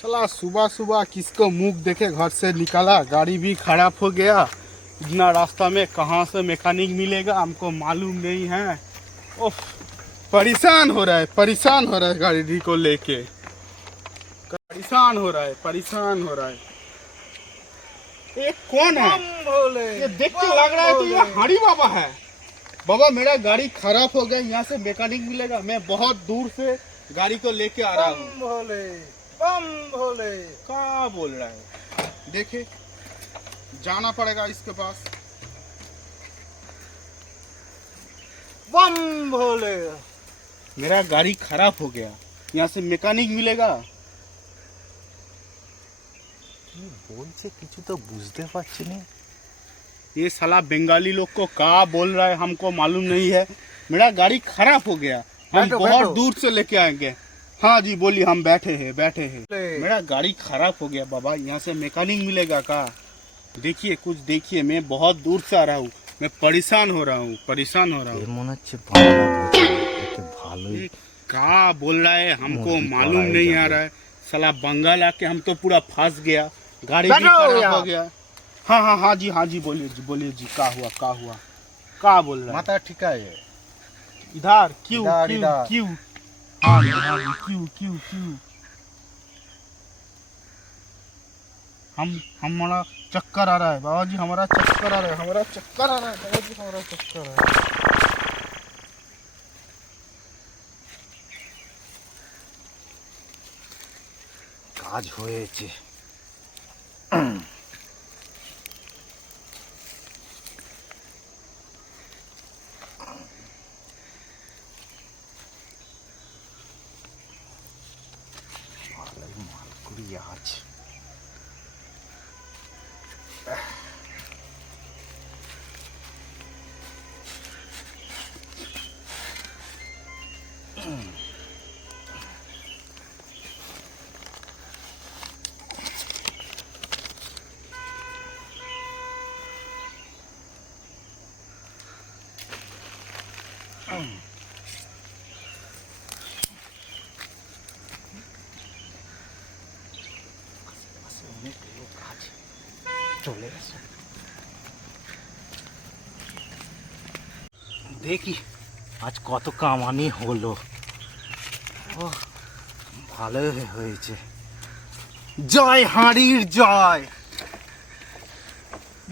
चला सुबह सुबह किसको मुंह देखे घर से निकाला, गाड़ी भी खराब हो गया। इतना रास्ता में कहाँ से मैकेनिक मिलेगा हमको मालूम नहीं है। ओफ, परेशान हो रहा है, परेशान हो रहा है गाड़ी को लेके, परेशान हो रहा है, परेशान हो रहा है। ये कौन है? ये देख के लग रहा है तो ये हरी बाबा है। बाबा मेरा गाड़ी खराब हो गया, यहाँ से मैकेनिक मिलेगा? मैं बहुत दूर से गाड़ी को लेके आ रहा हूँ। बम भोले क्या बोल रहा है? देखे जाना पड़ेगा इसके पास। बम भोले। मेरा गाड़ी खराब हो गया, यहाँ से मैकेनिक मिलेगा? बोलছে কিছু तो বুঝতে পারছি না। ये साला बंगाली लोग को क्या बोल रहा है हमको मालूम नहीं है। मेरा गाड़ी खराब हो गया, हम बैठो, बहुत बैठो। दूर से लेके आएंगे। हाँ जी बोलिए, हम बैठे हैं, बैठे हैं। मेरा गाड़ी खराब हो गया बाबा, यहाँ से मैकेनिक मिलेगा क्या? देखिए कुछ देखिए, मैं बहुत दूर से आ रहा हूँ, मैं परेशान हो रहा हूँ, परेशान हो रहा हूँ। মনে হচ্ছে ভালোই ये क्या बोल रहा है हमको मुर्गी मालूम पढ़ाई नहीं आ जाए। रहा है। साला बंगाल आके हम तो पूरा फंस गया, गाड़ी भी बैठो खराब यार। हो गया। हाँ हाँ हाँ जी, हाँ जी बोलिए जी, बोलिए जी, क्या हुआ, क्या हुआ, क्या बोल रहा है? মাথা ঠিক আছে। इधर क्यों इधर, क्यों इधर। क्यों? हाँ जी हाँ जी, क्यों क्यों क्यों? हमारा चक्कर आ रहा है बाबा जी, हमारा चक्कर आ रहा है, हमारा चक्कर आ रहा है बाबा जी, हमारा चक्कर आ रहा है। কাজ হয়েছে। ভালোই মালকুড়ি আছে। অনেক লোক আছে, চলে আসো। দেখি আজ কত কামানি হলো। ও ভালো হয়েছে। জয় হাঁড়ির জয়,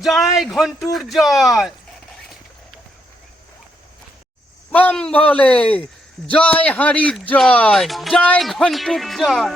জয় ঘন্টুর জয়। বম ভোলে, জয় হাঁড়ির জয়, জয় ঘন্টুর জয়।